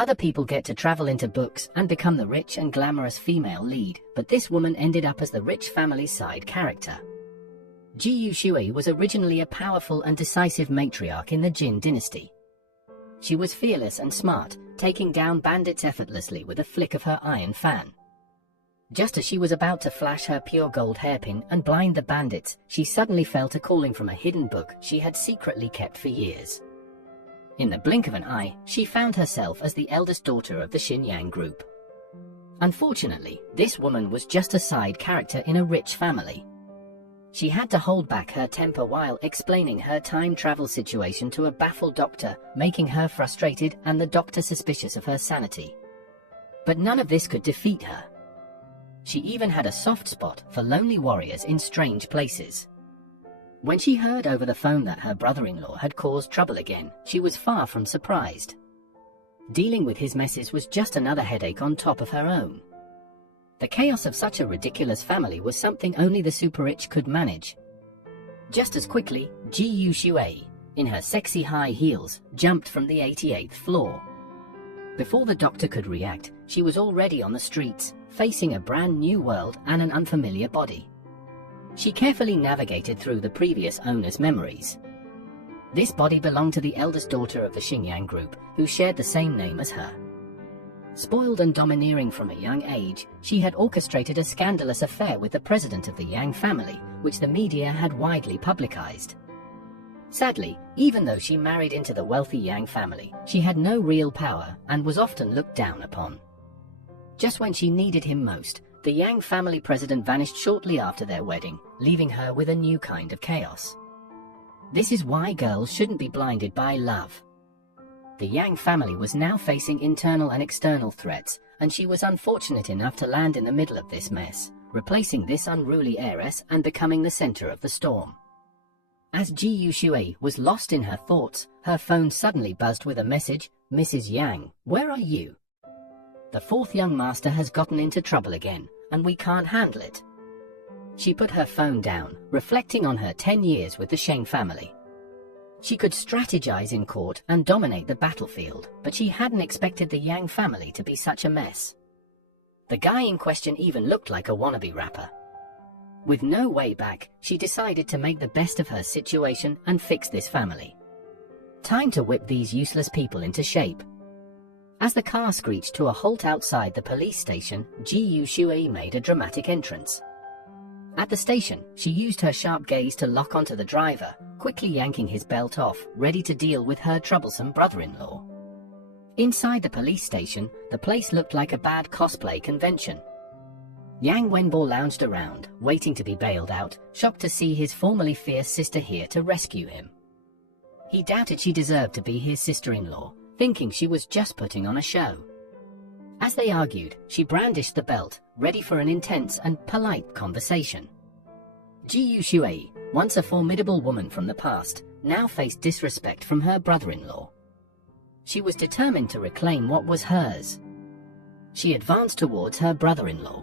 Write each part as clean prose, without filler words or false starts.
Other people get to travel into books and become the rich and glamorous female lead, but this woman ended up as the rich family's side character. Ji Yuxue was originally a powerful and decisive matriarch in the Jin dynasty. She was fearless and smart, taking down bandits effortlessly with a flick of her iron fan. Just as she was about to flash her pure gold hairpin and blind the bandits, she suddenly felt a calling from a hidden book she had secretly kept for years. In the blink of an eye, she found herself as the eldest daughter of the Xinyang group. Unfortunately, this woman was just a side character in a rich family. She had to hold back her temper while explaining her time travel situation to a baffled doctor, making her frustrated and the doctor suspicious of her sanity. But none of this could defeat her. She even had a soft spot for lonely warriors in strange places. When she heard over the phone that her brother-in-law had caused trouble again, she was far from surprised. Dealing with his messes was just another headache on top of her own. The chaos of such a ridiculous family was something only the super-rich could manage. Just as quickly, Ji Yuxue, in her sexy high heels, jumped from the 88th floor. Before the doctor could react, she was already on the streets, facing a brand new world and an unfamiliar body. She carefully navigated through the previous owner's memories. This body belonged to the eldest daughter of the Xinyang group, who shared the same name as her. Spoiled and domineering from a young age, she had orchestrated a scandalous affair with the president of the Yang family, which the media had widely publicized. Sadly, even though she married into the wealthy Yang family, she had no real power and was often looked down upon. Just when she needed him most, the Yang family president vanished shortly after their wedding, leaving her with a new kind of chaos. This is why girls shouldn't be blinded by love. The Yang family was now facing internal and external threats, and she was unfortunate enough to land in the middle of this mess, replacing this unruly heiress and becoming the center of the storm. As Ji Yuxue was lost in her thoughts, her phone suddenly buzzed with a message, "Mrs. Yang, where are you? The fourth young master has gotten into trouble again, and we can't handle it." She put her phone down, reflecting on her 10 years with the Sheng family. She could strategize in court and dominate the battlefield, but she hadn't expected the Yang family to be such a mess. The guy in question even looked like a wannabe rapper. With no way back, she decided to make the best of her situation and fix this family. Time to whip these useless people into shape. As the car screeched to a halt outside the police station, Ji Yuxue made a dramatic entrance. At the station, she used her sharp gaze to lock onto the driver, quickly yanking his belt off, ready to deal with her troublesome brother-in-law. Inside the police station, the place looked like a bad cosplay convention. Yang Wenbo lounged around, waiting to be bailed out, shocked to see his formerly fierce sister here to rescue him. He doubted she deserved to be his sister-in-law, thinking she was just putting on a show. As they argued, she brandished the belt, ready for an intense and polite conversation. Ji Yuxue, once a formidable woman from the past, now faced disrespect from her brother-in-law. She was determined to reclaim what was hers. She advanced towards her brother-in-law.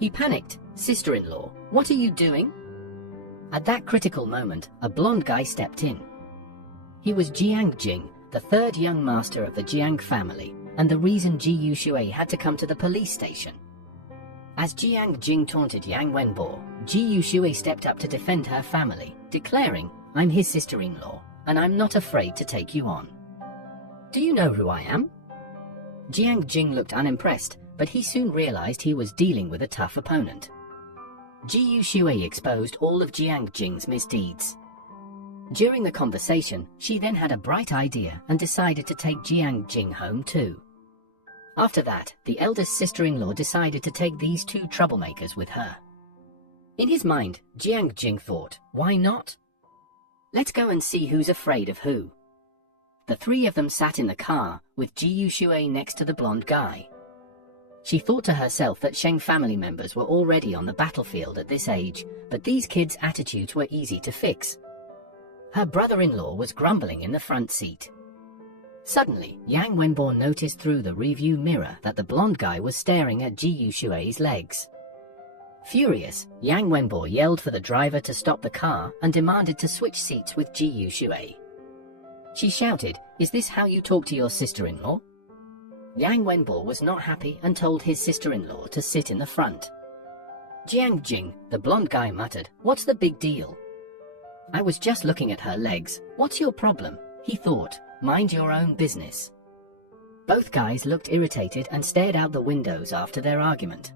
He panicked. "Sister-in-law, what are you doing?" At that critical moment, a blonde guy stepped in. He was Jiang Jing, the third young master of the Jiang family, and the reason Ji Yuxue had to come to the police station. As Jiang Jing taunted Yang Wenbo, Ji Yuxue stepped up to defend her family, declaring, "I'm his sister-in-law, and I'm not afraid to take you on. Do you know who I am?" Jiang Jing looked unimpressed, but he soon realized he was dealing with a tough opponent. Ji Yuxue exposed all of Jiang Jing's misdeeds. During the conversation, she then had a bright idea and decided to take Jiang Jing home too. After that, the eldest sister-in-law decided to take these two troublemakers with her. In his mind, Jiang Jing thought, why not? Let's go and see who's afraid of who. The three of them sat in the car, with Ji Yuxue next to the blonde guy. She thought to herself that Sheng family members were already on the battlefield at this age, but these kids' attitudes were easy to fix. Her brother-in-law was grumbling in the front seat. Suddenly, Yang Wenbo noticed through the review mirror that the blonde guy was staring at Ji Yuxue's legs. Furious, Yang Wenbo yelled for the driver to stop the car and demanded to switch seats with Ji Yuxue. She shouted, "Is this how you talk to your sister-in-law? Yang Wenbo was not happy and told his sister-in-law to sit in the front. Jiang Jing, the blonde guy, muttered, "What's the big deal?" "I was just looking at her legs. What's your problem?" he thought. "Mind your own business." Both guys looked irritated and stared out the windows after their argument.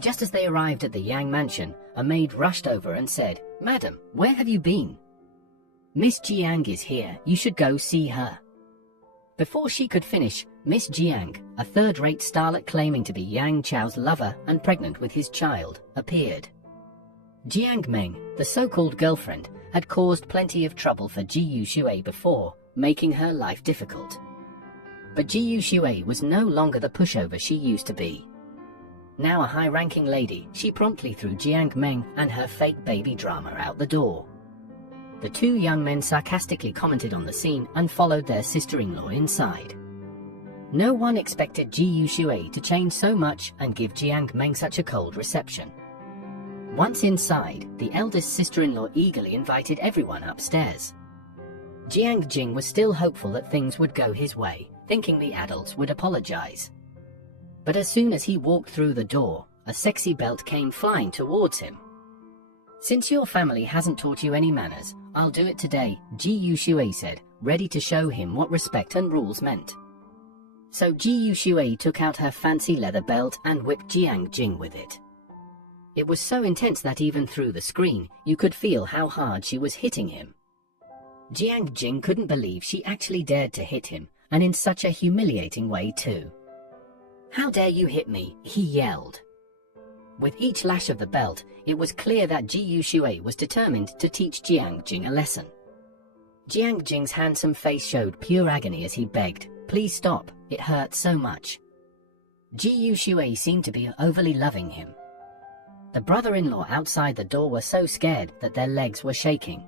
Just as they arrived at the Yang mansion, a maid rushed over and said, "Madam, where have you been? Miss Jiang is here, you should go see her." Before she could finish, Miss Jiang, a third-rate starlet claiming to be Yang Chao's lover and pregnant with his child, appeared. Jiang Meng, the so-called girlfriend, had caused plenty of trouble for Ji Yushui before, making her life difficult. But Ji Yushui was no longer the pushover she used to be. Now a high-ranking lady, she promptly threw Jiang Meng and her fake baby drama out the door. The two young men sarcastically commented on the scene and followed their sister-in-law inside. No one expected Ji Yushui to change so much and give Jiang Meng such a cold reception. Once inside, the eldest sister-in-law eagerly invited everyone upstairs. Jiang Jing was still hopeful that things would go his way, thinking the adults would apologize. But as soon as he walked through the door, a sexy belt came flying towards him. "Since your family hasn't taught you any manners, I'll do it today," Ji Yushui said, ready to show him what respect and rules meant. So Ji Yushui took out her fancy leather belt and whipped Jiang Jing with it. It was so intense that even through the screen, you could feel how hard she was hitting him. Jiang Jing couldn't believe she actually dared to hit him, and in such a humiliating way too. "How dare you hit me?" he yelled. With each lash of the belt, it was clear that Ji Yushui was determined to teach Jiang Jing a lesson. Jiang Jing's handsome face showed pure agony as he begged, "Please stop, it hurts so much." Ji Yushui seemed to be overly loving him. The brother-in-law outside the door were so scared that their legs were shaking.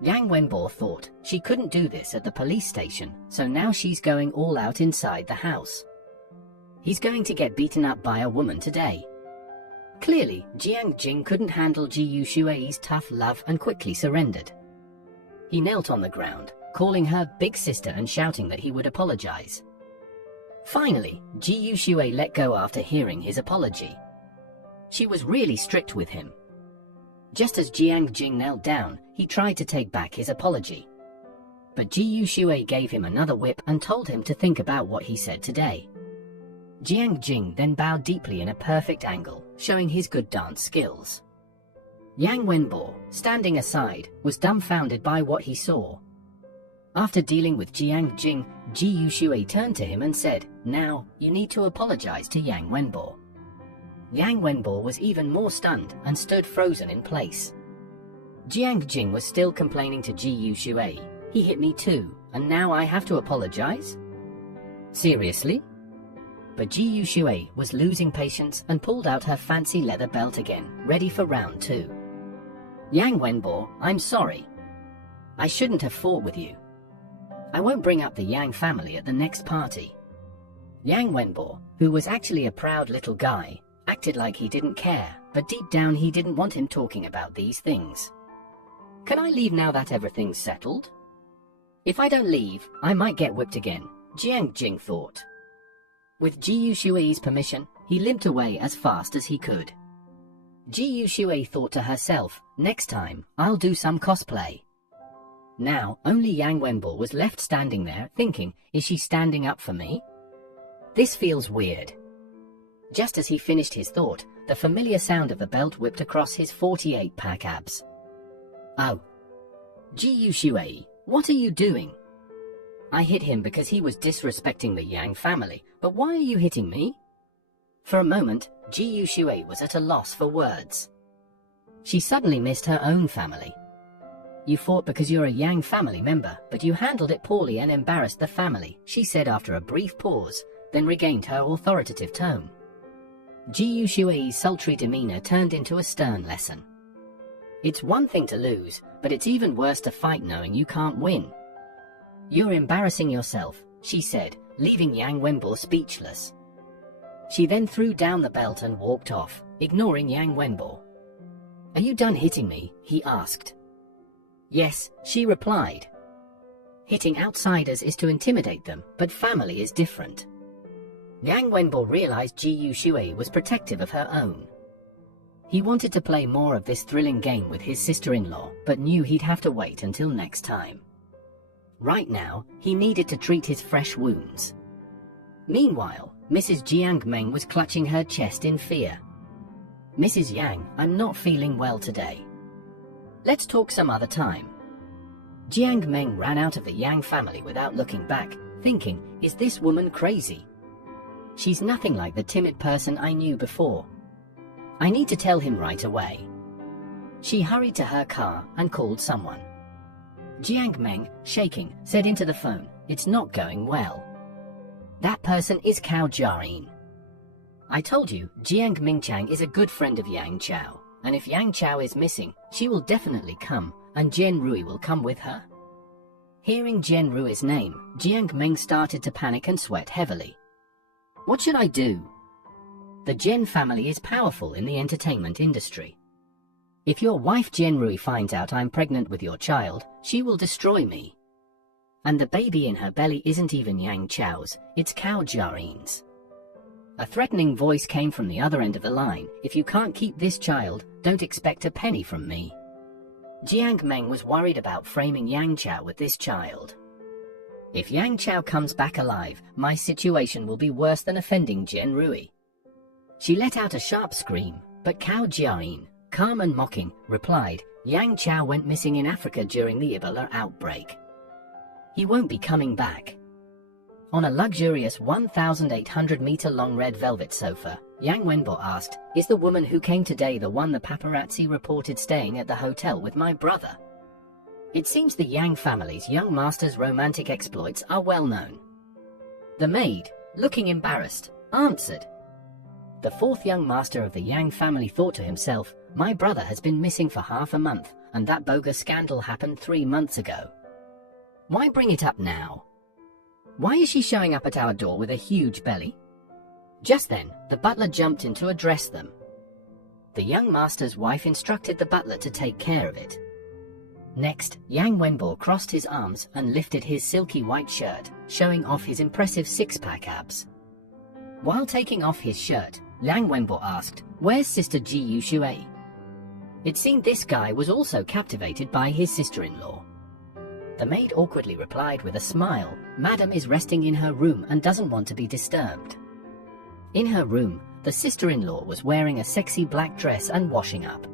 Yang Wenbo thought she couldn't do this at the police station, so now she's going all out inside the house. He's going to get beaten up by a woman today. Clearly, Jiang Jing couldn't handle Ji Yushui's tough love and quickly surrendered. He knelt on the ground, calling her big sister and shouting that he would apologize. Finally, Ji Yushui let go after hearing his apology. She was really strict with him. Just as Jiang Jing knelt down, he tried to take back his apology. But Ji Yushui gave him another whip and told him to think about what he said today. Jiang Jing then bowed deeply in a perfect angle, showing his good dance skills. Yang Wenbo, standing aside, was dumbfounded by what he saw. After dealing with Jiang Jing, Ji Yushui turned to him and said, "Now, you need to apologize to Yang Wenbo." Yang Wenbo was even more stunned and stood frozen in place. Jiang Jing was still complaining to Ji Yushui, "He hit me too, and now I have to apologize? Seriously?" But Ji Yushui was losing patience and pulled out her fancy leather belt again, ready for round 2. "Yang Wenbo, I'm sorry. I shouldn't have fought with you. I won't bring up the Yang family at the next party." Yang Wenbo, who was actually a proud little guy, acted like he didn't care, but deep down he didn't want him talking about these things. "Can I leave now that everything's settled? If I don't leave, I might get whipped again," Jiang Jing thought. With Ji Yushui's permission, he limped away as fast as he could. Ji Yushui thought to herself, "Next time, I'll do some cosplay." Now, only Yang Wenbo was left standing there, thinking, is she standing up for me? This feels weird. Just as he finished his thought, the familiar sound of the belt whipped across his 48-pack abs. "Oh. Ji Yushui, what are you doing?" "I hit him because he was disrespecting the Yang family, but why are you hitting me?" For a moment, Ji Yushui was at a loss for words. She suddenly missed her own family. "You fought because you're a Yang family member, but you handled it poorly and embarrassed the family," she said after a brief pause, then regained her authoritative tone. Ji Yushui's sultry demeanor turned into a stern lesson. "It's one thing to lose, but it's even worse to fight knowing you can't win. You're embarrassing yourself," she said, leaving Yang Wenbo speechless. She then threw down the belt and walked off, ignoring Yang Wenbo. "Are you done hitting me?" he asked. "Yes," she replied. "Hitting outsiders is to intimidate them, but family is different. Yang Wenbo realized Ji Yushui was protective of her own. He wanted to play more of this thrilling game with his sister-in-law, but knew he'd have to wait until next time. Right now, he needed to treat his fresh wounds. Meanwhile, Mrs. Jiang Meng was clutching her chest in fear. "Mrs. Yang, I'm not feeling well today. Let's talk some other time." Jiang Meng ran out of the Yang family without looking back, thinking, is this woman crazy? She's nothing like the timid person I knew before. I need to tell him right away. She hurried to her car and called someone. Jiang Meng, shaking, said into the phone, "It's not going well. That person is Cao Jiayin. I told you, Jiang Mingchang is a good friend of Yang Chao, and if Yang Chao is missing, she will definitely come, and Jian Rui will come with her." Hearing Jian Rui's name, Jiang Meng started to panic and sweat heavily. What should I do? The Jian family is powerful in the entertainment industry. If your wife Jian Rui finds out I'm pregnant with your child, she will destroy me. And the baby in her belly isn't even Yang Chao's, it's Cao Jiayin's. A threatening voice came from the other end of the line. "If you can't keep this child, don't expect a penny from me." Jiang Meng was worried about framing Yang Chao with this child. If Yang Chao comes back alive, my situation will be worse than offending Jian Rui. She let out a sharp scream, but Cao Jiayin, calm and mocking, replied, "Yang Chao went missing in Africa during the Ebola outbreak. He won't be coming back." On a luxurious 1,800-meter-long red velvet sofa, Yang Wenbo asked, "Is the woman who came today the one the paparazzi reported staying at the hotel with my brother?" It seems the Yang family's young master's romantic exploits are well known. The maid, looking embarrassed, answered. The fourth young master of the Yang family thought to himself, "My brother has been missing for half a month, and that bogus scandal happened 3 months ago. Why bring it up now? Why is she showing up at our door with a huge belly?" Just then, the butler jumped in to address them. The young master's wife instructed the butler to take care of it. Next, Yang Wenbo crossed his arms and lifted his silky white shirt, showing off his impressive six-pack abs. While taking off his shirt, Yang Wenbo asked, "Where's Sister Ji Yushui?" It seemed this guy was also captivated by his sister-in-law. The maid awkwardly replied with a smile, "Madam is resting in her room and doesn't want to be disturbed." In her room, the sister-in-law was wearing a sexy black dress and washing up.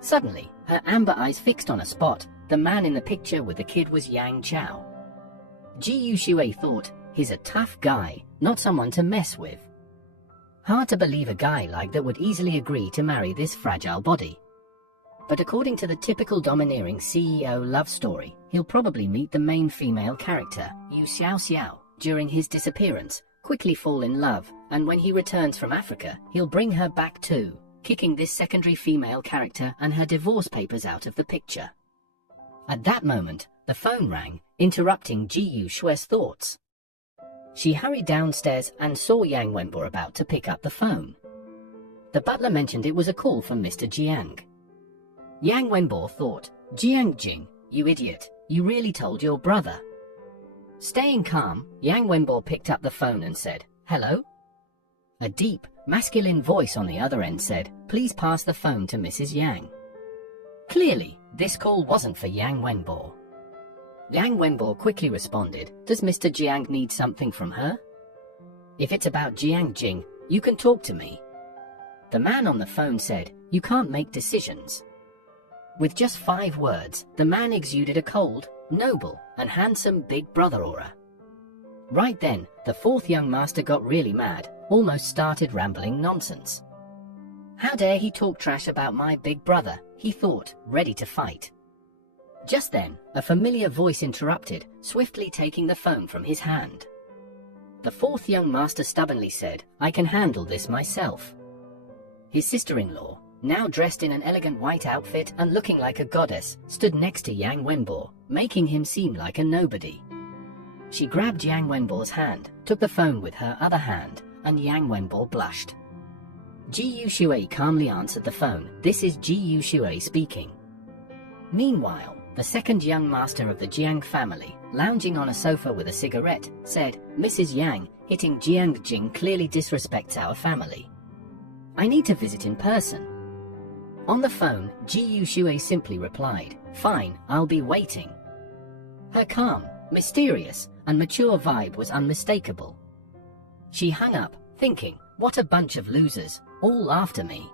Suddenly, her amber eyes fixed on a spot. The man in the picture with the kid was Yang Chao. Ji Yushui thought, he's a tough guy, not someone to mess with. Hard to believe a guy like that would easily agree to marry this fragile body. But according to the typical domineering CEO love story, he'll probably meet the main female character, Yu Xiao Xiao, during his disappearance, quickly fall in love, and when he returns from Africa, he'll bring her back too, kicking this secondary female character and her divorce papers out of the picture. At that moment, the phone rang, interrupting Ji Yushui's thoughts. She hurried downstairs and saw Yang Wenbo about to pick up the phone. The butler mentioned it was a call from Mr. Jiang. Yang Wenbo thought, "Jiang Jing, you idiot, you really told your brother." Staying calm, Yang Wenbo picked up the phone and said, "Hello?" A deep, masculine voice on the other end said, "Please pass the phone to Mrs. Yang." Clearly, this call wasn't for Yang Wenbo. Yang Wenbo quickly responded, "Does Mr. Jiang need something from her? If it's about Jiang Jing, you can talk to me." The man on the phone said, "You can't make decisions." With just 5 words, the man exuded a cold, noble, and handsome big brother aura. Right then, the fourth young master got really mad, almost started rambling nonsense. How dare he talk trash about my big brother, he thought, ready to fight. Just then, a familiar voice interrupted, swiftly taking the phone from his hand. The fourth young master stubbornly said, "I can handle this myself." His sister-in-law, now dressed in an elegant white outfit and looking like a goddess, stood next to Yang Wenbo, making him seem like a nobody. She grabbed Yang Wenbo's hand, took the phone with her other hand, and Yang Wenbo blushed. Ji Yushui calmly answered the phone. "This is Ji Yushui speaking." Meanwhile, the second young master of the Jiang family, lounging on a sofa with a cigarette, said, "Mrs. Yang, Hitting Jiang Jing clearly disrespects our family. I need to visit in person. On the phone, Ji Yuxue simply replied, "Fine, I'll be waiting." Her calm, mysterious, and mature vibe was unmistakable. She hung up, thinking, what a bunch of losers, all after me.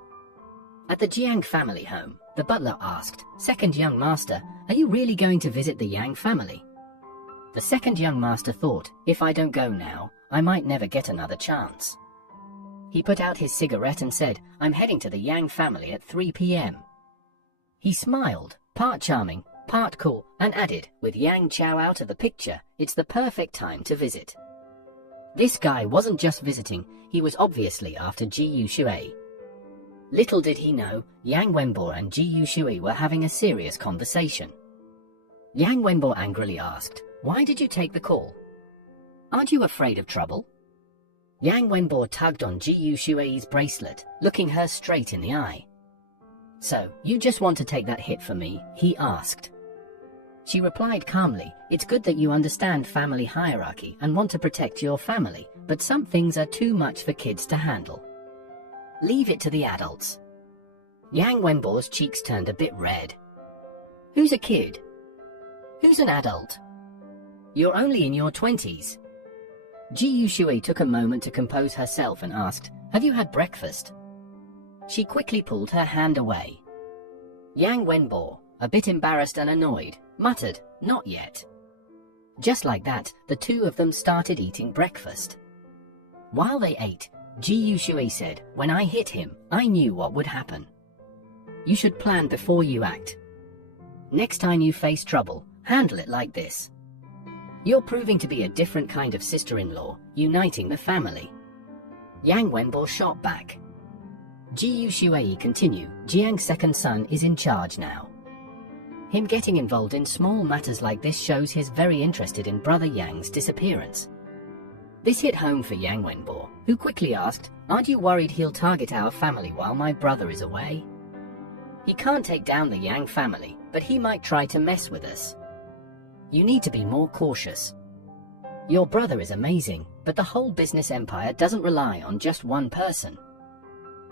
At the Jiang family home, the butler asked, "Second young master, are you really going to visit the Yang family?" The second young master thought, if I don't go now, I might never get another chance. He put out his cigarette and said, "I'm heading to the Yang family at 3 p.m. He smiled, part charming, part cool, and added, with Yang Chao out of the picture, it's the perfect time to visit. This guy wasn't just visiting, he was obviously after Ji Yuxue. Little did he know, Yang Wenbo and Ji Yuxue were having a serious conversation. Yang Wenbo angrily asked, "Why did you take the call? Aren't you afraid of trouble?" Yang Wenbo tugged on Ji Yuxue's bracelet, looking her straight in the eye. "So, you just want to take that hit for me?" he asked. She replied calmly, "It's good that you understand family hierarchy and want to protect your family, but some things are too much for kids to handle. Leave it to the adults." Yang Wenbo's cheeks turned a bit red. "Who's a kid? Who's an adult? You're only in your 20s. Ji Yuxue took a moment to compose herself and asked, "Have you had breakfast?" She quickly pulled her hand away. Yang Wenbo, a bit embarrassed and annoyed, muttered, "Not yet." Just like that, the two of them started eating breakfast. While they ate, Ji Yuxue said, "When I hit him, I knew what would happen. You should plan before you act. Next time you face trouble, handle it like this. You're proving to be a different kind of sister-in-law, uniting the family." Yang Wenbo shot back. Ji Yuxue continued, "Jiang's second son is in charge now. Him getting involved in small matters like this shows he's very interested in brother Yang's disappearance." This hit home for Yang Wenbo, who quickly asked, "Aren't you worried he'll target our family while my brother is away? He can't take down the Yang family, but he might try to mess with us. You need to be more cautious. Your brother is amazing, but the whole business empire doesn't rely on just one person.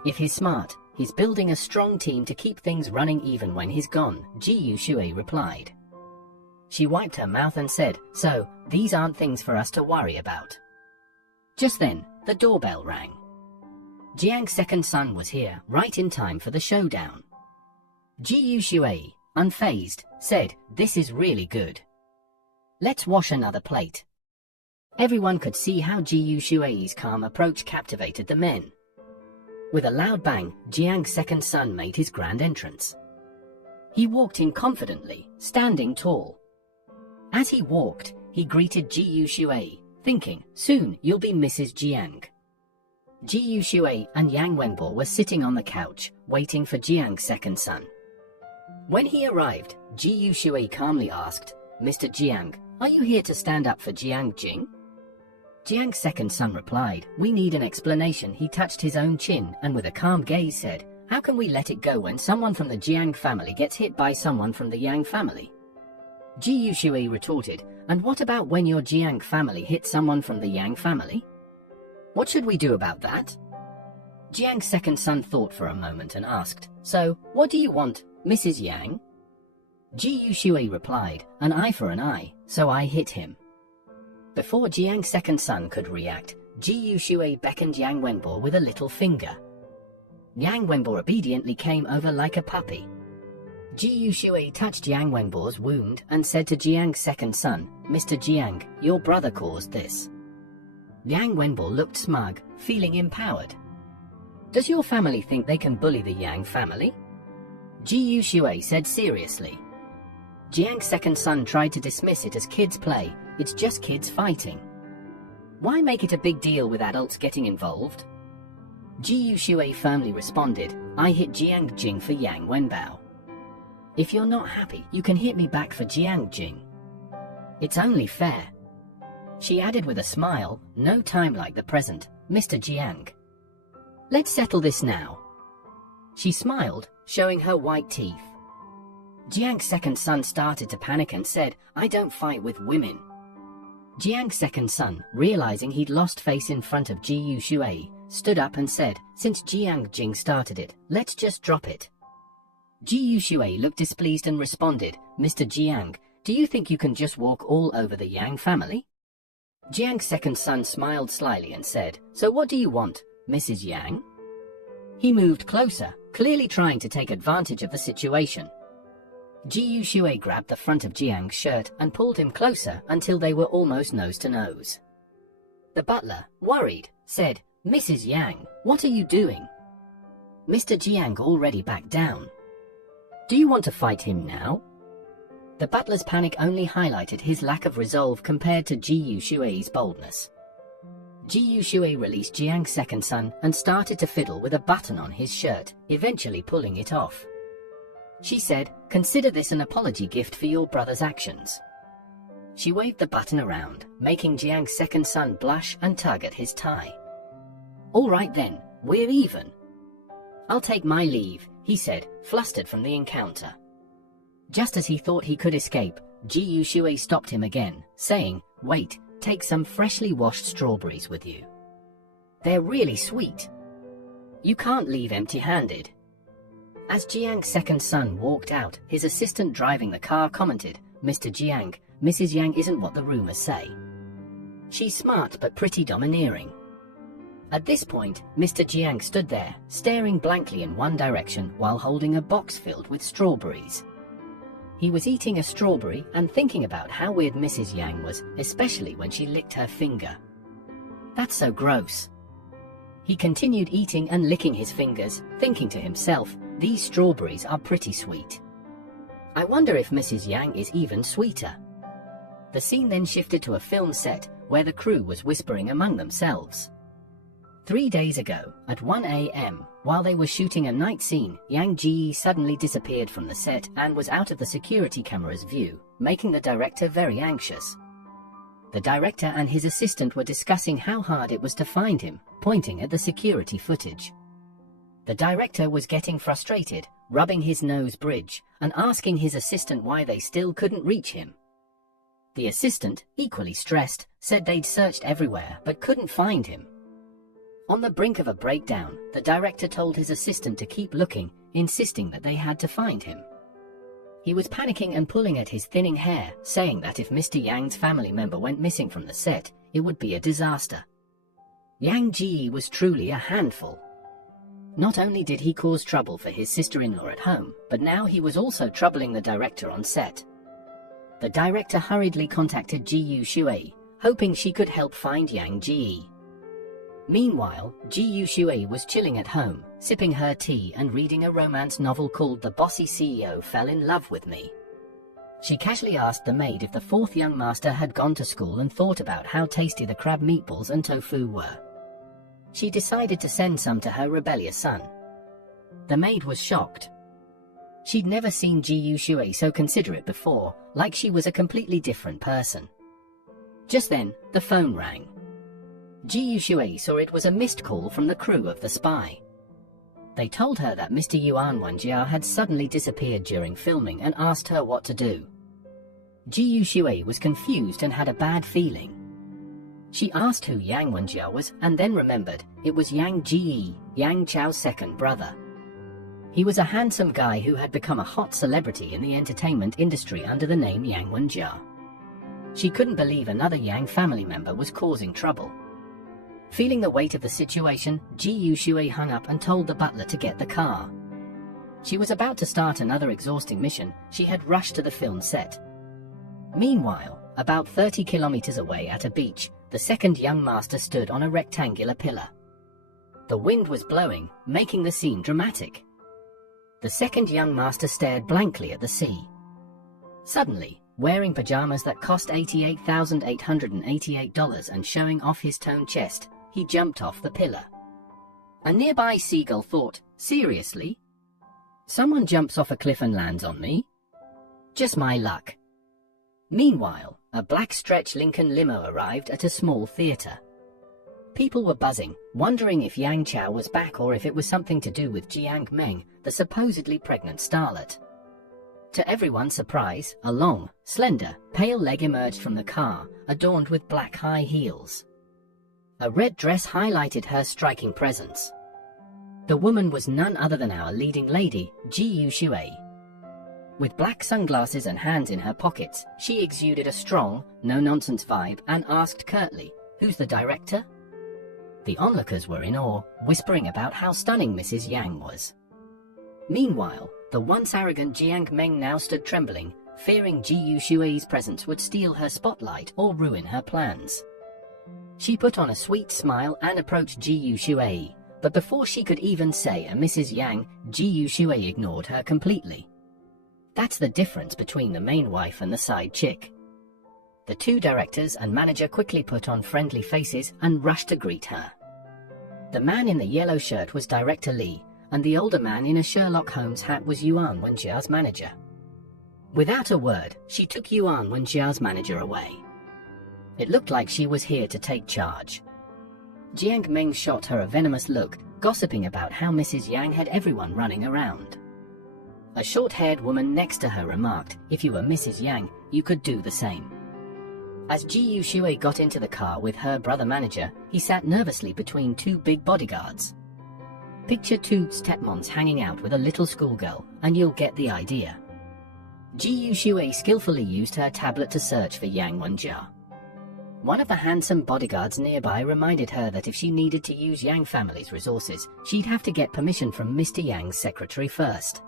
If he's smart, he's building a strong team to keep things running even when he's gone," Ji Yuxue replied. She wiped her mouth and said, "So, these aren't things for us to worry about." Just then, the doorbell rang. Jiang's second son was here, right in time for the showdown. Ji Yuxue, unfazed, said, "This is really good. Let's wash another plate." Everyone could see how Ji Yuxue's calm approach captivated the men. With a loud bang, Jiang's second son made his grand entrance. He walked in confidently, standing tall. As he walked, he greeted Ji Yuxue, thinking, "Soon you'll be Mrs. Jiang." Ji Yuxue and Yang Wenbo were sitting on the couch, waiting for Jiang's second son. When he arrived, Ji Yuxue calmly asked, "Mr. Jiang, are you here to stand up for Jiang Jing?" Jiang's second son replied, "We need an explanation." He touched his own chin and with a calm gaze said, "How can we let it go when someone from the Jiang family gets hit by someone from the Yang family?" Ji Yuxue retorted, "And what about when your Jiang family hits someone from the Yang family? What should we do about that?" Jiang's second son thought for a moment and asked, "So, what do you want, Mrs. Yang?" Ji Yuxue replied, "An eye for an eye, so I hit him." Before Jiang's second son could react, Ji Yuxue beckoned Yang Wenbo with a little finger. Yang Wenbo obediently came over like a puppy. Ji Yuxue touched Yang Wenbo's wound and said to Jiang's second son, "Mr. Jiang, your brother caused this." Yang Wenbo looked smug, feeling empowered. "Does your family think they can bully the Yang family?" Ji Yuxue said seriously. Jiang's second son tried to dismiss it as kids play. It's just kids fighting. Why make it a big deal with adults getting involved? Ji Yuxue firmly responded, "I hit Jiang Jing for Yang Wenbo. If you're not happy, you can hit me back for Jiang Jing. It's only fair." She added with a smile, "No time like the present, Mr. Jiang. Let's settle this now." She smiled, showing her white teeth. Jiang's second son started to panic and said, "I don't fight with women." Jiang's second son, realizing he'd lost face in front of Ji Yushui, stood up and said, "Since Jiang Jing started it, let's just drop it." Ji Yushui looked displeased and responded, "Mr. Jiang, do you think you can just walk all over the Yang family?" Jiang's second son smiled slyly and said, "So what do you want, Mrs. Yang?" He moved closer, clearly trying to take advantage of the situation. Ji Yushui grabbed the front of Jiang's shirt and pulled him closer until they were almost nose to nose. The butler, worried, said, "Mrs. Yang, what are you doing?" Mr. Jiang already backed down. "Do you want to fight him now?" The butler's panic only highlighted his lack of resolve compared to Ji Yushui's boldness. Ji Yushui released Jiang's second son and started to fiddle with a button on his shirt, eventually pulling it off. She said, "Consider this an apology gift for your brother's actions." She waved the button around, making Jiang's second son blush and tug at his tie. "All right then, we're even." "I'll take my leave," he said, flustered from the encounter. Just as he thought he could escape, Ji Yushui stopped him again, saying, "Wait, take some freshly washed strawberries with you. They're really sweet. You can't leave empty-handed." As Jiang's second son walked out, his assistant driving the car commented, "Mr. Jiang, Mrs. Yang isn't what the rumors say. She's smart but pretty domineering." At this point, Mr. Jiang stood there, staring blankly in one direction while holding a box filled with strawberries. He was eating a strawberry and thinking about how weird Mrs. Yang was, especially when she licked her finger. "That's so gross." He continued eating and licking his fingers, thinking to himself, "These strawberries are pretty sweet. I wonder if Mrs. Yang is even sweeter." The scene then shifted to a film set, where the crew was whispering among themselves. 3 days ago, at 1 a.m., while they were shooting a night scene, Yang Ji suddenly disappeared from the set and was out of the security camera's view, making the director very anxious. The director and his assistant were discussing how hard it was to find him, pointing at the security footage. The director was getting frustrated, rubbing his nose bridge, and asking his assistant why they still couldn't reach him. The assistant, equally stressed, said they'd searched everywhere but couldn't find him. On the brink of a breakdown, the director told his assistant to keep looking, insisting that they had to find him. He was panicking and pulling at his thinning hair, saying that if Mr. Yang's family member went missing from the set, it would be a disaster. Yang Ji was truly a handful. Not only did he cause trouble for his sister-in-law at home, but now he was also troubling the director on set. The director hurriedly contacted Ji Yushui, hoping she could help find Yang Ji. Meanwhile, Ji Yushui was chilling at home, sipping her tea and reading a romance novel called The Bossy CEO Fell in Love with Me. She casually asked the maid if the fourth young master had gone to school and thought about how tasty the crab meatballs and tofu were. She decided to send some to her rebellious son. The maid was shocked. She'd never seen Ji Yushui so considerate before, like she was a completely different person. Just then, the phone rang. Ji Yushui saw it was a missed call from the crew of The Spy. They told her that Mr. Yuan Wenjia had suddenly disappeared during filming and asked her what to do. Ji Yushui was confused and had a bad feeling. She asked who Yang Wenjia was and then remembered it was Yang Ji, Yang Chao's second brother. He was a handsome guy who had become a hot celebrity in the entertainment industry under the name Yang Wenjia. She couldn't believe another Yang family member was causing trouble. Feeling the weight of the situation, Ji Yushui hung up and told the butler to get the car. She was about to start another exhausting mission. She had rushed to the film set. Meanwhile, about 30 kilometers away at a beach, the second young master stood on a rectangular pillar. The wind was blowing, making the scene dramatic. The second young master stared blankly at the sea. Suddenly, wearing pajamas that cost $88,888 and showing off his toned chest, he jumped off the pillar. A nearby seagull thought, "Seriously? Someone jumps off a cliff and lands on me? Just my luck." Meanwhile, a black stretch Lincoln limo arrived at a small theater. People were buzzing, wondering if Yang Chao was back or if it was something to do with Jiang Meng, the supposedly pregnant starlet. To everyone's surprise, a long, slender, pale leg emerged from the car, adorned with black high heels. A red dress highlighted her striking presence. The woman was none other than our leading lady, Ji Yuxue. With black sunglasses and hands in her pockets, she exuded a strong, no-nonsense vibe and asked curtly, "Who's the director?" The onlookers were in awe, whispering about how stunning Mrs. Yang was. Meanwhile, the once arrogant Jiang Meng now stood trembling, fearing Ji Yushue's presence would steal her spotlight or ruin her plans. She put on a sweet smile and approached Ji Yushue, but before she could even say a Mrs. Yang, Ji Yushue ignored her completely. That's the difference between the main wife and the side chick. The two directors and manager quickly put on friendly faces and rushed to greet her. The man in the yellow shirt was Director Li, and the older man in a Sherlock Holmes hat was Yuan Wenjia's manager. Without a word, she took Yuan Wenjia's manager away. It looked like she was here to take charge. Jiang Meng shot her a venomous look, gossiping about how Mrs. Yang had everyone running around. A short-haired woman next to her remarked, "If you were Mrs. Yang, you could do the same." As Ji Yushue got into the car with her brother manager, he sat nervously between two big bodyguards. Picture two stepmoms hanging out with a little schoolgirl, and you'll get the idea. Ji Yushue skillfully used her tablet to search for Yang Wenjia. One of the handsome bodyguards nearby reminded her that if she needed to use Yang family's resources, she'd have to get permission from Mr. Yang's secretary first.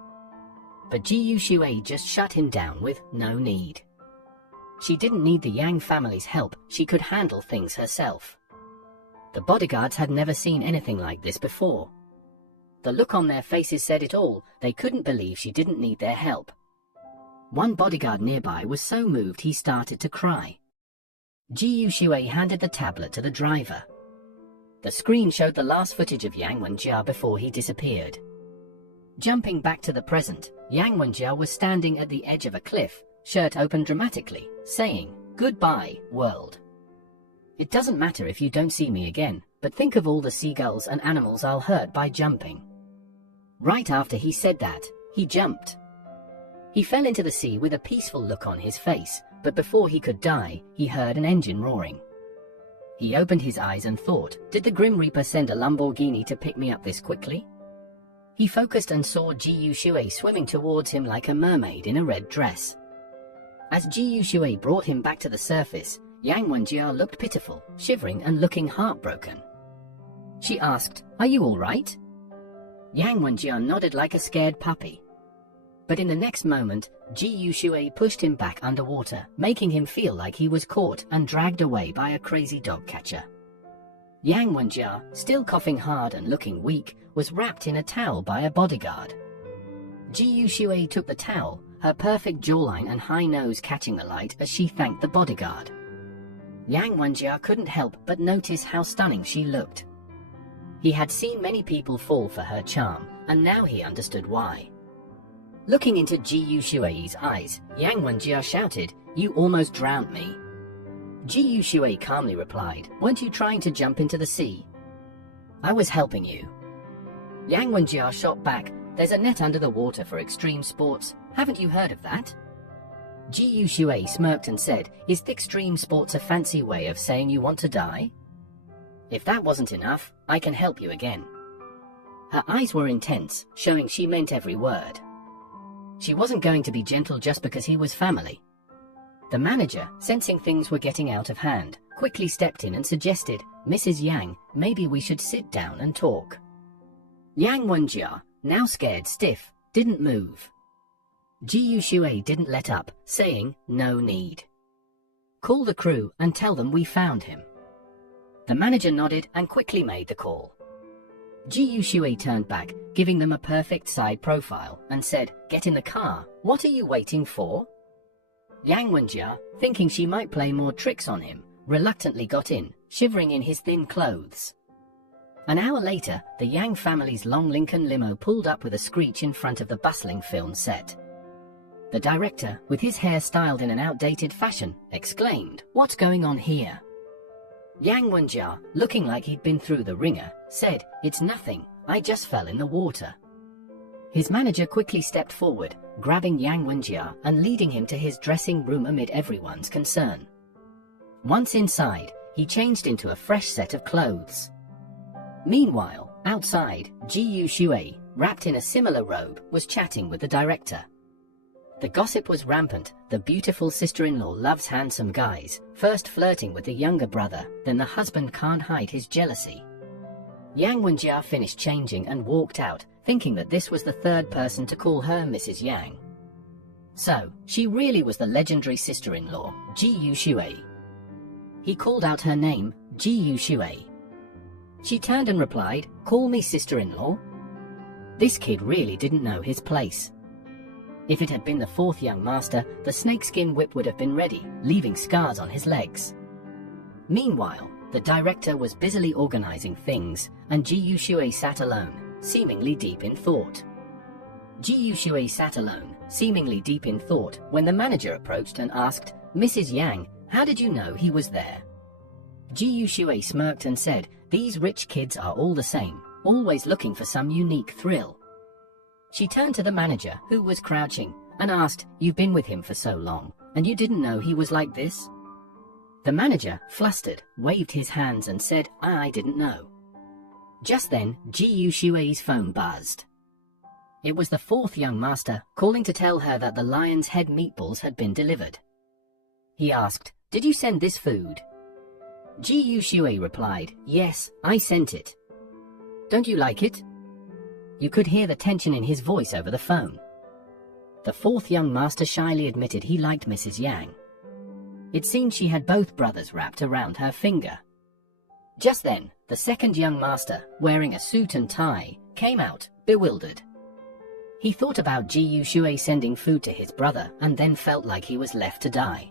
But Ji Yushue just shut him down with "no need." She didn't need the Yang family's help, she could handle things herself. The bodyguards had never seen anything like this before. The look on their faces said it all, they couldn't believe she didn't need their help. One bodyguard nearby was so moved he started to cry. Ji Yushue handed the tablet to the driver. The screen showed the last footage of Yang Wenjia before he disappeared. Jumping back to the present, Yang Wenjia was standing at the edge of a cliff, shirt open dramatically, saying, "Goodbye, world. It doesn't matter if you don't see me again, but think of all the seagulls and animals I'll hurt by jumping." Right after he said that, he jumped. He fell into the sea with a peaceful look on his face, but before he could die, he heard an engine roaring. He opened his eyes and thought, did the Grim Reaper send a Lamborghini to pick me up this quickly? He focused and saw Ji Yushue swimming towards him like a mermaid in a red dress. As Ji Yushue brought him back to the surface, Yang Wenjia looked pitiful, shivering and looking heartbroken. She asked, "Are you all right?" Yang Wenjia nodded like a scared puppy. But in the next moment, Ji Yushue pushed him back underwater, making him feel like he was caught and dragged away by a crazy dog catcher. Yang Wenjia, still coughing hard and looking weak, was wrapped in a towel by a bodyguard. Ji Yushue took the towel, her perfect jawline and high nose catching the light as she thanked the bodyguard. Yang Wenjia couldn't help but notice how stunning she looked. He had seen many people fall for her charm, and now he understood why. Looking into Ji Yushue's eyes, Yang Wenjia shouted, "You almost drowned me." Ji Yushue calmly replied, "Weren't you trying to jump into the sea?" "I was helping you." Yang Wenjia shot back, "There's a net under the water for extreme sports, haven't you heard of that?" Ji Yushue smirked and said, "Is extreme sports a fancy way of saying you want to die? If that wasn't enough, I can help you again." Her eyes were intense, showing she meant every word. She wasn't going to be gentle just because he was family. The manager, sensing things were getting out of hand, quickly stepped in and suggested, "Mrs. Yang, maybe we should sit down and talk." Yang Wenjia, now scared stiff, didn't move. Ji Yushue didn't let up, saying, "No need. Call the crew and tell them we found him." The manager nodded and quickly made the call. Ji Yushue turned back, giving them a perfect side profile, and said, "Get in the car, what are you waiting for?" Yang Wenjia, thinking she might play more tricks on him, reluctantly got in, shivering in his thin clothes. An hour later, the Yang family's long Lincoln limo pulled up with a screech in front of the bustling film set. The director, with his hair styled in an outdated fashion, exclaimed, "What's going on here?" Yang Wenjia, looking like he'd been through the ringer, said, "It's nothing, I just fell in the water." His manager quickly stepped forward, grabbing Yang Wenjia and leading him to his dressing room amid everyone's concern. Once inside, he changed into a fresh set of clothes. Meanwhile, outside, Ji Yushui, wrapped in a similar robe, was chatting with the director. The gossip was rampant. The beautiful sister-in-law loves handsome guys, first flirting with the younger brother, then the husband can't hide his jealousy. Yang Wenjia finished changing and walked out, thinking that this was the third person to call her Mrs. Yang. So, she really was the legendary sister-in-law, Ji Yushui. He called out her name, Ji Yushui. She turned and replied, "Call me sister-in-law." This kid really didn't know his place. If it had been the fourth young master, the snakeskin whip would have been ready, leaving scars on his legs. Meanwhile, the director was busily organizing things, and Ji Yushui sat alone, seemingly deep in thought. When the manager approached and asked, "Mrs. Yang, how did you know he was there?" Ji Yushui smirked and said, "These rich kids are all the same, always looking for some unique thrill." She turned to the manager, who was crouching, and asked, "You've been with him for so long, and you didn't know he was like this?" The manager, flustered, waved his hands and said, "I didn't know." Just then, Ji Yushui's phone buzzed. It was the fourth young master, calling to tell her that the lion's head meatballs had been delivered. He asked, "Did you send this food?" Ji Yushui replied, "Yes, I sent it." "Don't you like it?" You could hear the tension in his voice over the phone. The fourth young master shyly admitted he liked Mrs. Yang. It seemed she had both brothers wrapped around her finger. Just then, the second young master, wearing a suit and tie, came out, bewildered. He thought about Ji Yushui sending food to his brother and then felt like he was left to die.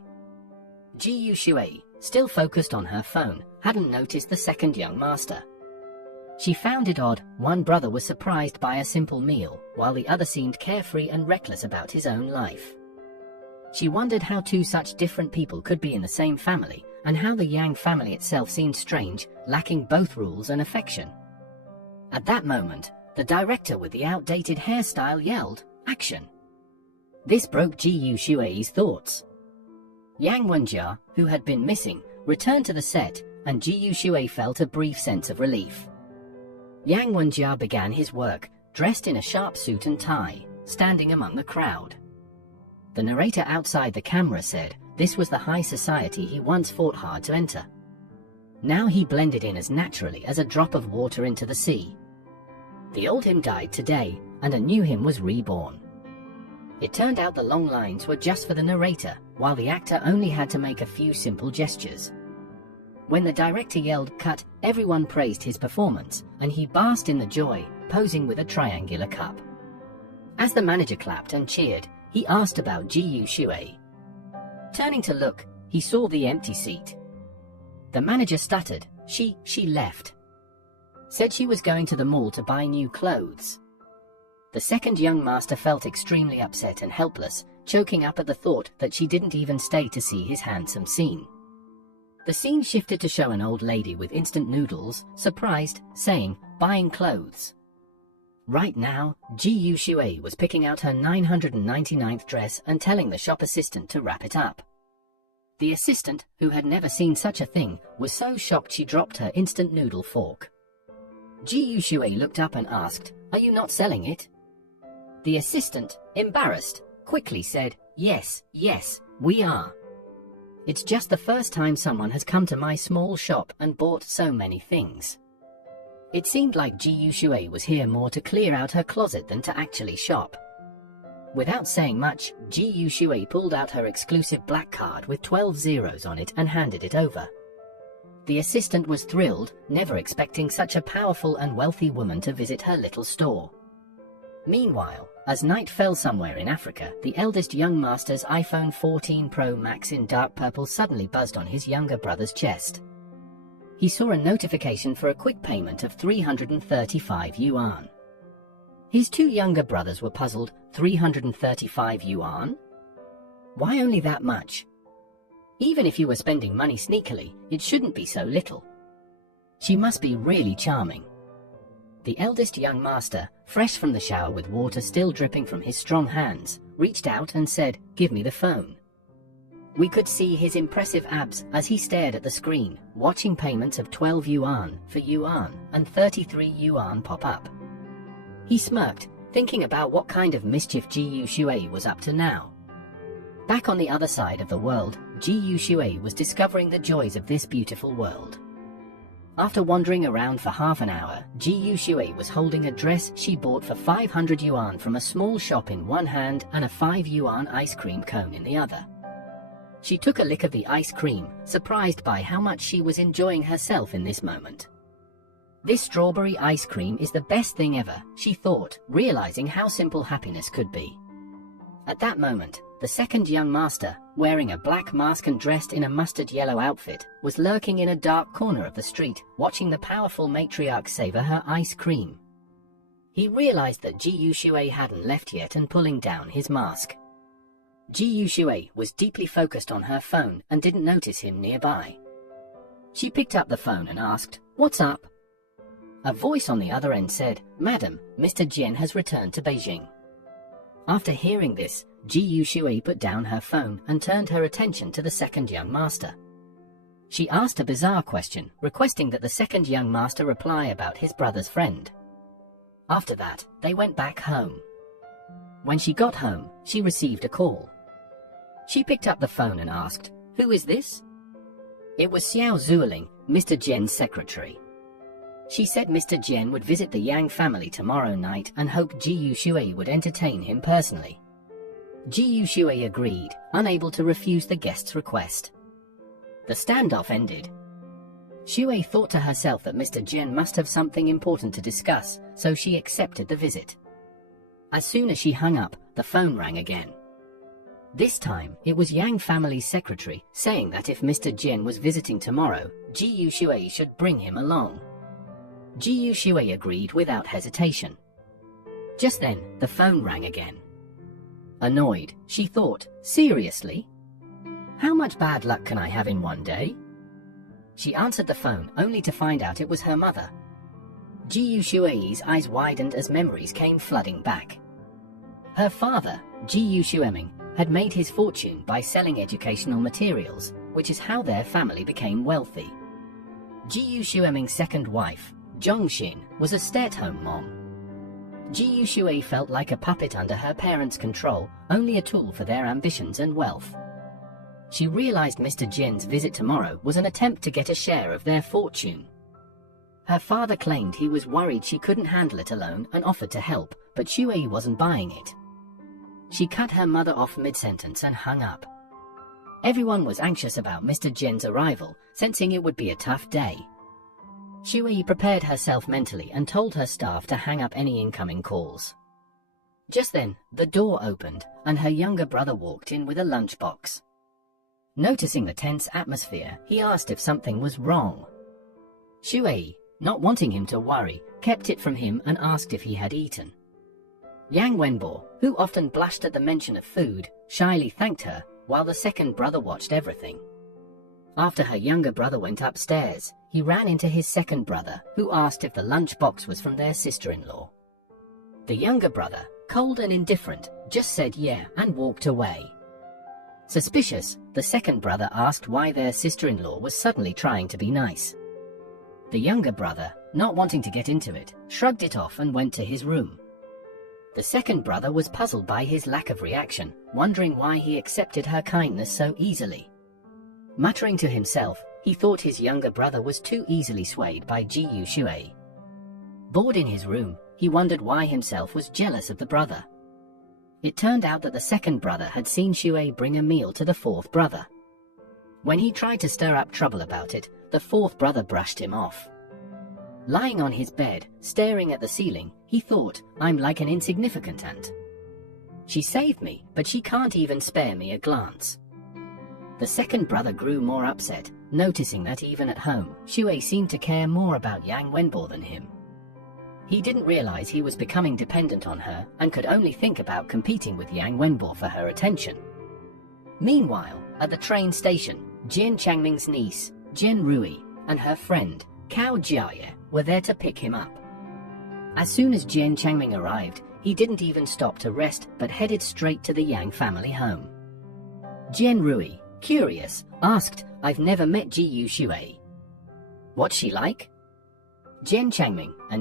Ji Yushui, still focused on her phone, hadn't noticed the second young master. She found it odd. One brother was surprised by a simple meal, while the other seemed carefree and reckless about his own life. She wondered how two such different people could be in the same family, and how the Yang family itself seemed strange, lacking both rules and affection. At that moment, the director with the outdated hairstyle yelled, "Action!" This broke Ji Yushui's thoughts. Yang Wenjia, who had been missing, returned to the set, and Ji Yushui felt a brief sense of relief. Yang Wenjia began his work, dressed in a sharp suit and tie, standing among the crowd. The narrator outside the camera said, this was the high society he once fought hard to enter. Now he blended in as naturally as a drop of water into the sea. The old him died today, and a new him was reborn. It turned out the long lines were just for the narrator, while the actor only had to make a few simple gestures. When the director yelled "cut," everyone praised his performance, and he basked in the joy, posing with a triangular cup. As the manager clapped and cheered, he asked about Ji Yushui. Turning to look, he saw the empty seat. The manager stuttered, she left. Said she was going to the mall to buy new clothes. The second young master felt extremely upset and helpless, choking up at the thought that she didn't even stay to see his handsome scene. The scene shifted to show an old lady with instant noodles, surprised, saying, "Buying clothes." Right now, Ji Yushui was picking out her 999th dress and telling the shop assistant to wrap it up. The assistant, who had never seen such a thing, was so shocked she dropped her instant noodle fork. Ji Yushui looked up and asked, "Are you not selling it?" The assistant, embarrassed, quickly said, yes, we are. It's just the first time someone has come to my small shop and bought so many things." It seemed like Ji Yushui was here more to clear out her closet than to actually shop. Without saying much, Ji Yushui pulled out her exclusive black card with 12 zeros on it and handed it over. The assistant was thrilled, never expecting such a powerful and wealthy woman to visit her little store. Meanwhile, as night fell somewhere in Africa, the eldest young master's iPhone 14 Pro Max in dark purple suddenly buzzed on his younger brother's chest. He saw a notification for a quick payment of 335 yuan. His two younger brothers were puzzled. 335 yuan? Why only that much? Even if you were spending money sneakily, it shouldn't be so little. She must be really charming. The eldest young master, fresh from the shower with water still dripping from his strong hands, reached out and said, "Give me the phone." We could see his impressive abs as he stared at the screen, watching payments of 12 yuan for yuan and 33 yuan pop up. He smirked, thinking about what kind of mischief Ji Yushui was up to now. Back on the other side of the world, Ji Yushui was discovering the joys of this beautiful world. After wandering around for half an hour, Ji Yushui was holding a dress she bought for 500 yuan from a small shop in one hand and a 5 yuan ice cream cone in the other. She took a lick of the ice cream, surprised by how much she was enjoying herself in this moment. This strawberry ice cream is the best thing ever, she thought, realizing how simple happiness could be. At that moment, the second young master, wearing a black mask and dressed in a mustard yellow outfit, was lurking in a dark corner of the street, watching the powerful matriarch savor her ice cream. He realized that Ji Yushui hadn't left yet and pulling down his mask. Ji Yushui was deeply focused on her phone and didn't notice him nearby. She picked up the phone and asked, "What's up?" A voice on the other end said, "Madam, Mr. Jian has returned to Beijing." After hearing this, Ji Yushui put down her phone and turned her attention to the second young master. She asked a bizarre question, requesting that the second young master reply about his brother's friend. After that, they went back home. When she got home, she received a call. She picked up the phone and asked, "Who is this?" It was Xiao Zuoling, Mr. Jian's secretary. She said Mr. Jian would visit the Yang family tomorrow night and hoped Ji Yushui would entertain him personally. Ji Yushui agreed, unable to refuse the guest's request. The standoff ended. Shui thought to herself that Mr. Jian must have something important to discuss, so she accepted the visit. As soon as she hung up, the phone rang again. This time, it was Yang family's secretary, saying that if Mr. Jian was visiting tomorrow, Ji Yushui should bring him along. Ji Yushui agreed without hesitation. Just then, the phone rang again. Annoyed, she thought, "Seriously? How much bad luck can I have in one day?" She answered the phone, only to find out it was her mother. Ji Yushui's eyes widened as memories came flooding back. Her father, Ji Yushueming, had made his fortune by selling educational materials, which is how their family became wealthy. Ji Yushueming's second wife, Zhongxin, was a stay-at-home mom. Ji Yushui felt like a puppet under her parents' control, only a tool for their ambitions and wealth. She realized Mr. Jian's visit tomorrow was an attempt to get a share of their fortune. Her father claimed he was worried she couldn't handle it alone and offered to help, but Shui wasn't buying it. She cut her mother off mid-sentence and hung up. Everyone was anxious about Mr. Jian's arrival, sensing it would be a tough day. Shui prepared herself mentally and told her staff to hang up any incoming calls. Just then, the door opened, and her younger brother walked in with a lunchbox. Noticing the tense atmosphere, he asked if something was wrong. Shui, not wanting him to worry, kept it from him and asked if he had eaten. Yang Wenbo, who often blushed at the mention of food, shyly thanked her, while the second brother watched everything. After her younger brother went upstairs, he ran into his second brother, who asked if the lunchbox was from their sister-in-law. The younger brother, cold and indifferent, just said yeah and walked away. Suspicious, the second brother asked why their sister-in-law was suddenly trying to be nice. The younger brother, not wanting to get into it, shrugged it off and went to his room. The second brother was puzzled by his lack of reaction, wondering why he accepted her kindness so easily. Muttering to himself, he thought his younger brother was too easily swayed by Ji Yushui. Bored in his room, he wondered why himself was jealous of the brother. It turned out that the second brother had seen Shui bring a meal to the fourth brother. When he tried to stir up trouble about it, the fourth brother brushed him off. Lying on his bed, staring at the ceiling, he thought, "I'm like an insignificant ant. She saved me, but she can't even spare me a glance." The second brother grew more upset, noticing that even at home, Shui seemed to care more about Yang Wenbo than him. He didn't realize he was becoming dependent on her and could only think about competing with Yang Wenbo for her attention. Meanwhile, at the train station, Jian Changming's niece, Jian Rui, and her friend, Cao Jiaye, were there to pick him up. As soon as Jian Changming arrived, he didn't even stop to rest but headed straight to the Yang family home. Jian Rui, curious, asked, "I've never met Ji Yushui. What's she like?" Jian Changming, a